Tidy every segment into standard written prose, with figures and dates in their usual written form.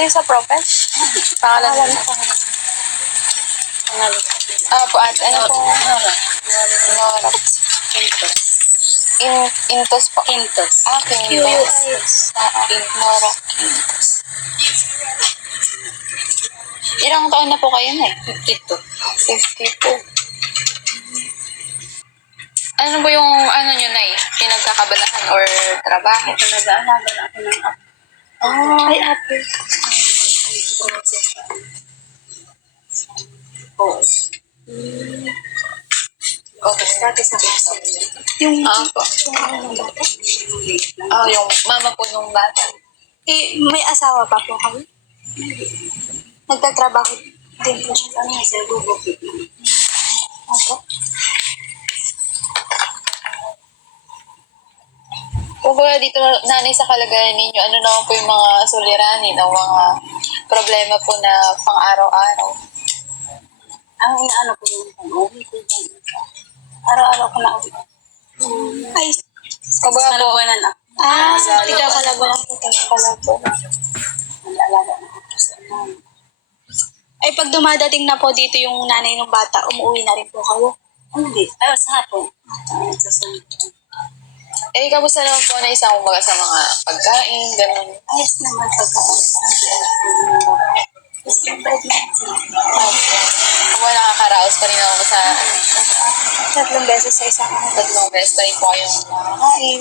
Nandun sa propet? Pangalan mo? Pangalan. Po, at ano po? Nora. Intos po. Quintos. Quintos. Nora Quintos. Ilang taon na po kayo na 52. 52. Ano po yung ano nyo na pinagkakabalahan or trabaho? Nag-aalaga ako ng apo. Ay, ate. Oo. Okay. Dati sa kaso. Yung po. Yung mama po nung bata. May asawa pa po kayo? Nagtatrabaho din po siya. Ano yung sa bubukit? Opo. Kung baga dito, nanay, sa kalagayan ninyo, ano naman po yung mga suliranin o mga problema po na pang-araw-araw? Ang inaano ko yung pang-uwi ko dyan. Araw-araw ko na uwi. Ay, Kung baga po, Kalabanan ako. nagkakalabahan po tayo pala po. Nag-aalaga na ako sa nanay. Ay, pag dumadating na po dito yung nanay ng bata, umuwi na rin po kayo. Hindi. Ay, sa hapon. Nagsasunod. kamusta naman po na isang umaga sa mga pagkain, gano'n? Ayos naman pagkaon. Kung wala nakakaraos pa rin ako sa 3 beses sa isang araw. 3 beses pa rin po kayong nakakain.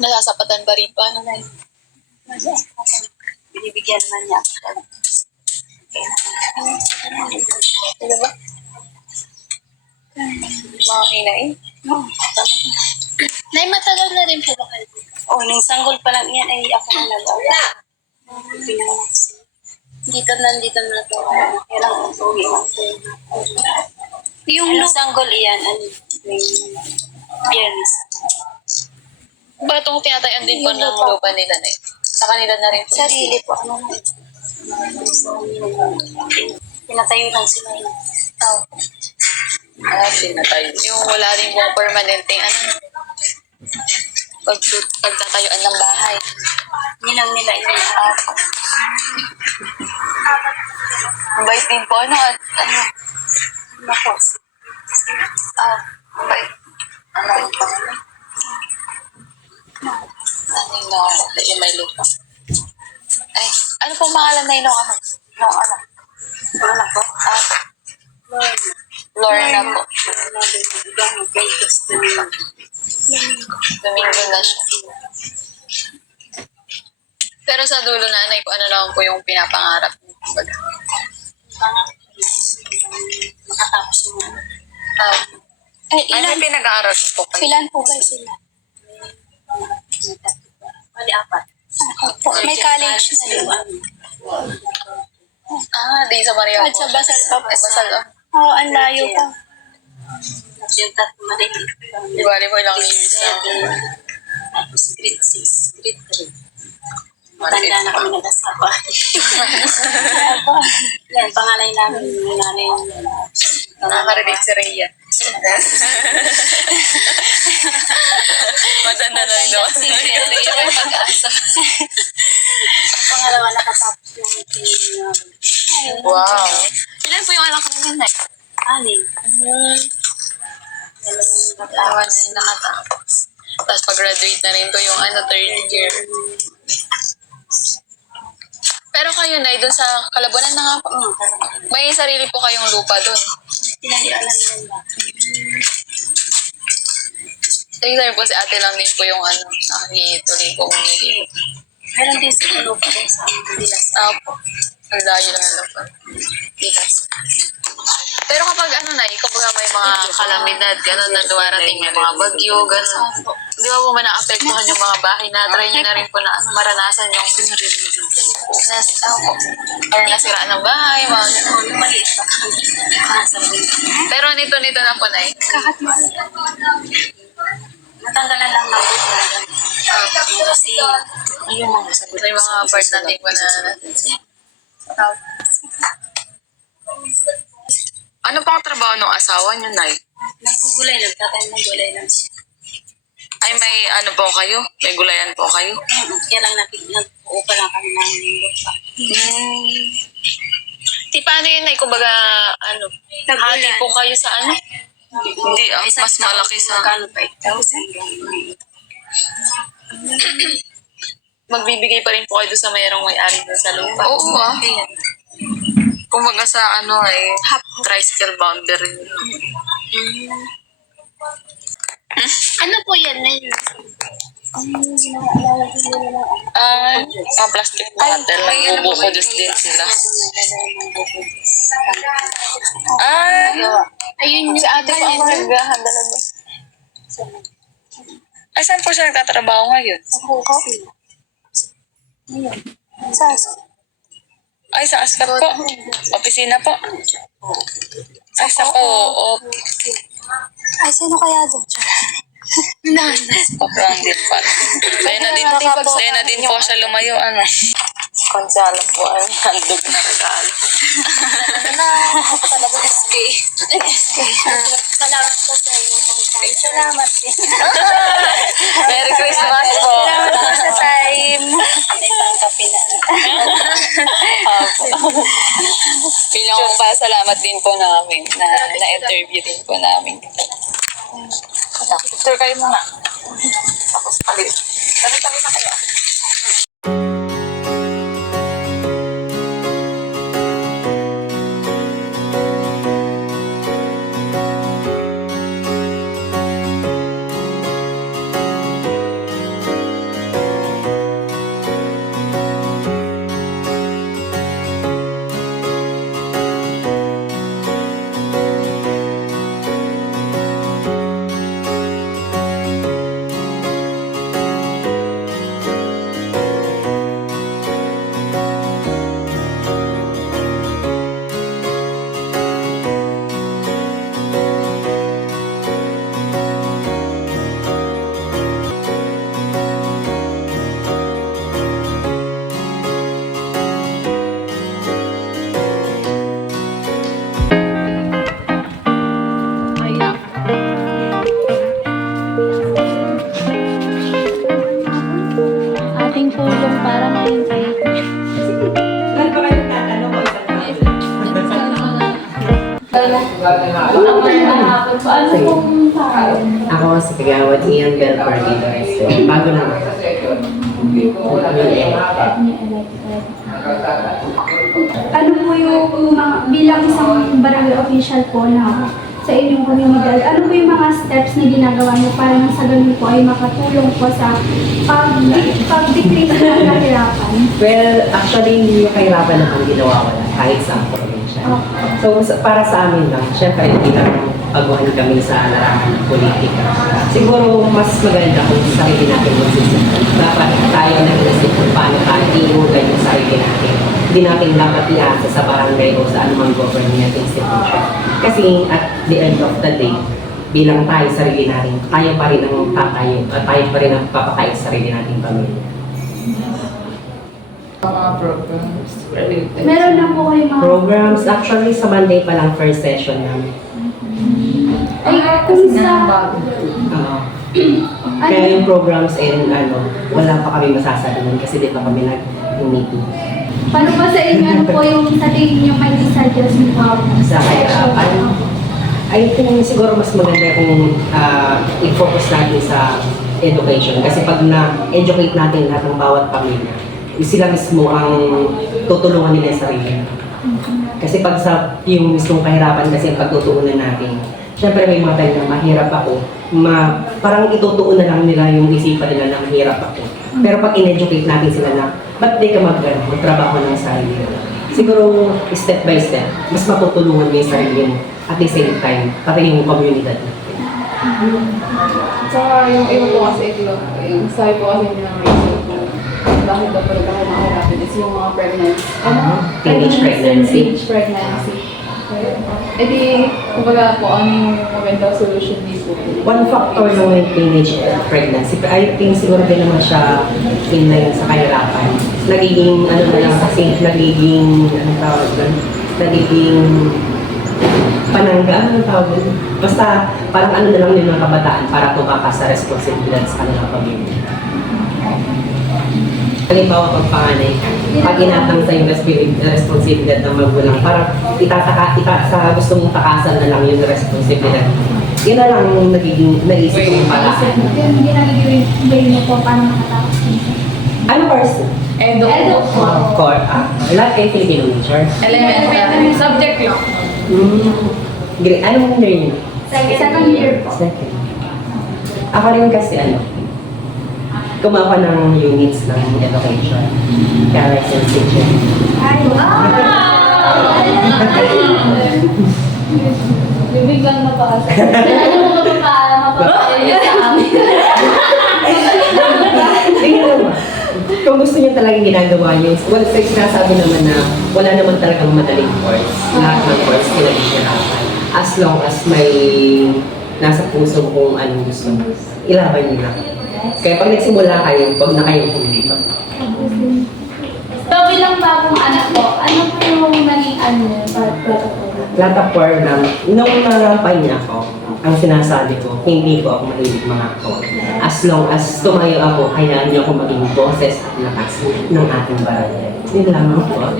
Nasasapatan pa rin po, ano na yun? Binibigyan naman niya ako. Ano ba? Mga hinain? Nay, matagal na rin po ba kayo? Oh, nung sanggol pa lang yan ay ako na nag-awa. Pinanganak siya. Nandito na po. Kailangan ko uwi ako. Yung Yung sanggol iyan, ano, yung biyernes. Bakit itong tinatayan din po ng lupa nila na yun? Sa kanila na rin po. sarili po. Ano? So, pinatayo lang sila yun. Pinatayo. Yung wala rin pong permanenteng pagtatayuan ng bahay. Ninang nila yun. Mabait din po, ano? At Nako. mabait. Ano yung pangalan? Ano yung may lupa? Ay, ano pong pangalan na yun ng ano? Ng ano? Ang anak ko. Lorna po. Domingo. Domingo na siya. Pero sa dulo, nanay, kung ano naman po yung pinapangarap niyo. Kumbaga. Makatapos yung ano. Ay, Ano ilan? yung pinag-aaral po kayo? Ilan po ba sila? Bali, 4. Po, may college na rin. Di sa Maria. At sa Basal pa po. Basal, Oo, ang layo pa. Yung 3 maliit. Di ba, po ilang years na. Tapos grade 6, grade 3. Matanda na kami nag-asawa. Yan, pangalay namin yung nanay yung Nakaka-relate si Rhea. Matanda na rin ako. Ang pangalawa nakatapos yung Wow. Ilan po yung anak namin, Nay? 6. Dalawa na yung nakatapos. Tapos pag-graduate na rin ko yung 3rd year. Pero kayo, Nay, doon sa Kalabunan na nga po. May sarili po kayong lupa doon. Pinalialan yun ba? Sabi po si ate lang din po yung nakikituloy ko umili. Meron din sa lupa din sa Bilas. Po. Ang layo lang ang lupa. Bigas. Pero kapag Nay, kapag may mga kalamidad, gano'n na dumarating, may mga bagyo, gano'n. Di ba po ba naapektuhan yung mga bahay na try nyo na rin po na maranasan yung or nasiraan ng bahay, mga gano'n. Yung maliit pa. Pero nito na po, Nay. Natanggalan lang ng buto. Kasi yung mga sagot. May mga part natin po na ano pang trabaho ng asawa niyo, Nay? Naggugulay, nagtatanim ng gulay lang siya. Ay, may ano po kayo? May gulayan po kayo? Kaya lang nag-upo pa lang kami ng lupa. Di paano yun ay kumbaga, ano, hati po kayo sa ano? Hindi, mas malaki sa... Magkano pa? 8,000. Ganun. Magbibigay pa rin po kayo doon sa mayroong may-ari doon sa lupa. Oo Kaya, Kumbaga sa ano ay tricycle boundary. Ano po yan? Plastic bottle. Nagbubukudos din sila. Ayun yung ate ko ang naghahandala doon. Ay, saan po siya nagtatrabaho ngayon? Ay, sa Askat po. Opisina po. Ay, sa Co-op. Ay, sino kaya doon? Paprang din pa. Kaya na din po siya lumayo, ano. Konsala po, handog na regalo. SK. Salamat po sa inyo. Salamat din. Merry Christmas po. Salamat po sa time. may pangkapi na. Bilang kong pasalamat din po namin na-interview din po namin. Picture kayo muna. Tapos palit. Tabi-tabi na kayo. Ating tulong para ngayon ay Ako si Kagawad Ian Bell Party. Bago lang. Ano po yung mga, bilang isang barangay official po na sa inyong komunidad, ano po yung mga steps na ginagawa niyo para nang sa ganun po ay makatulong po sa pag-decrease ng kahirapan? Well, actually, hindi yung kahirapan naman ginawa ko na kahit sa probinsya. So, para sa amin lang, syempre, hindi lang baguhan kami sa larangan ng politika. Siguro, mas maganda kung sarili natin magsisip. Dapat tayo nag-isip kung paano tayo iulan yung sarili natin. Hindi natin dapat iasa sa barangay o sa anumang government institution. Kasi at the end of the day, bilang tayo sarili natin, tayo pa rin ang tatayo at tayo pa rin ang papakain sa sarili nating pamilya. Mga programs related. Meron na po kayo mga... Programs, actually sa Monday pa lang first session namin. Ay, kung sa... Kaya yung programs and wala pa kami masasabihin kasi di pa kami nag-meeting. Paano ba sa inyo, ano po yung sa tingin niyo may suggest mo po? Sa kahirapan, I think siguro mas maganda kung i-focus natin sa education. Kasi pag na-educate natin lahat ng bawat pamilya, sila mismo ang tutulungan nila sa sarili. Kasi pag sa yung mismong kahirapan kasi ang pagtutuunan natin, syempre may mga time na mahirap ako, parang itutuon na lang nila yung isipan nila na mahirap ako. Pero pag in-educate natin sila na, ba't di ka magtrabaho ng sarili? Siguro, step by step, mas matutulungan mo yung sarili mo at the same time, pati yung community natin. Saka yung iba po kasi yung sabi po kasi nila ng research po, bakit daw pala tayo nakahirapin is yung mga pregnancy. Teenage pregnancy. Teenage pregnancy. E di, kumbaga po, ano yung magandang solution dito? One factor ng teenage pregnancy, I think siguro din naman siya in line sa kahirapan. Nagiging, na lang kasi, nagiging panangga, ano tawag yun? Basta parang ano na lang din ng kabataan para tumakas sa responsibilidad sa kanilang pamilya. Halimbawa, pag panganay ka, pag inatang sa yung responsibilidad ng magulang, parang sa gusto mong takasan na lang yung responsibilidad. Yun na lang yung nagiging naisip kong paraan. Hindi nagiging way mo po paano makatapos dito. Ano course? Edo po. Core. Lahat kayo Filipino major. Elementary. Subject lang. Great. Anong year niyo? Second year po. Second. Ako rin kasi kumawa ng units ng education. Kaya license teacher. Ay, Bibiglang mapasa. Ano mo mapapalya sa amin? Tingnan naman. Kung gusto niyo talagang ginagawa niyo, well, sinasabi naman na wala naman talagang madaling course. Lahat ng course kinahihirapan. As long as may nasa puso kung anong gusto mo, ilaban niyo lang. Kaya pag nagsimula kayo, huwag na kayong pumilito. So bilang bagong anak ko, ano po yung naging Plataform lang, nung narampay niya ako, ang sinasabi ko, hindi ko ako mahilig mga ako. As long as tumayo ako, hayaan niyo ako maging boses at lakas ng ating barangay. Yun lang ako.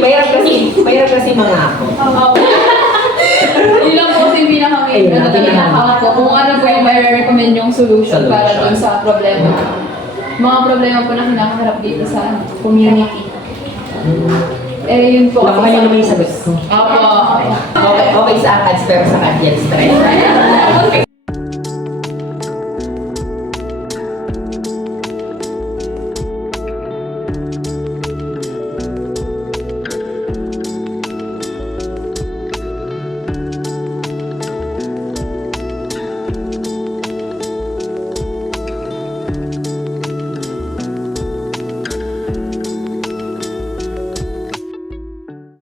Mayroon kasi mga ako. Yun lang po kasi yung Ayun lang, pinaka-pinaka po. Kung ano po yung may recommend yung solution para dun sa problema. Mga problema po na kinakaharap dito sa community. Eh, yun po. Nakuha niyo naman yung sagot ko. Opo. Okay sa ACADS pero sa CAD yan stress.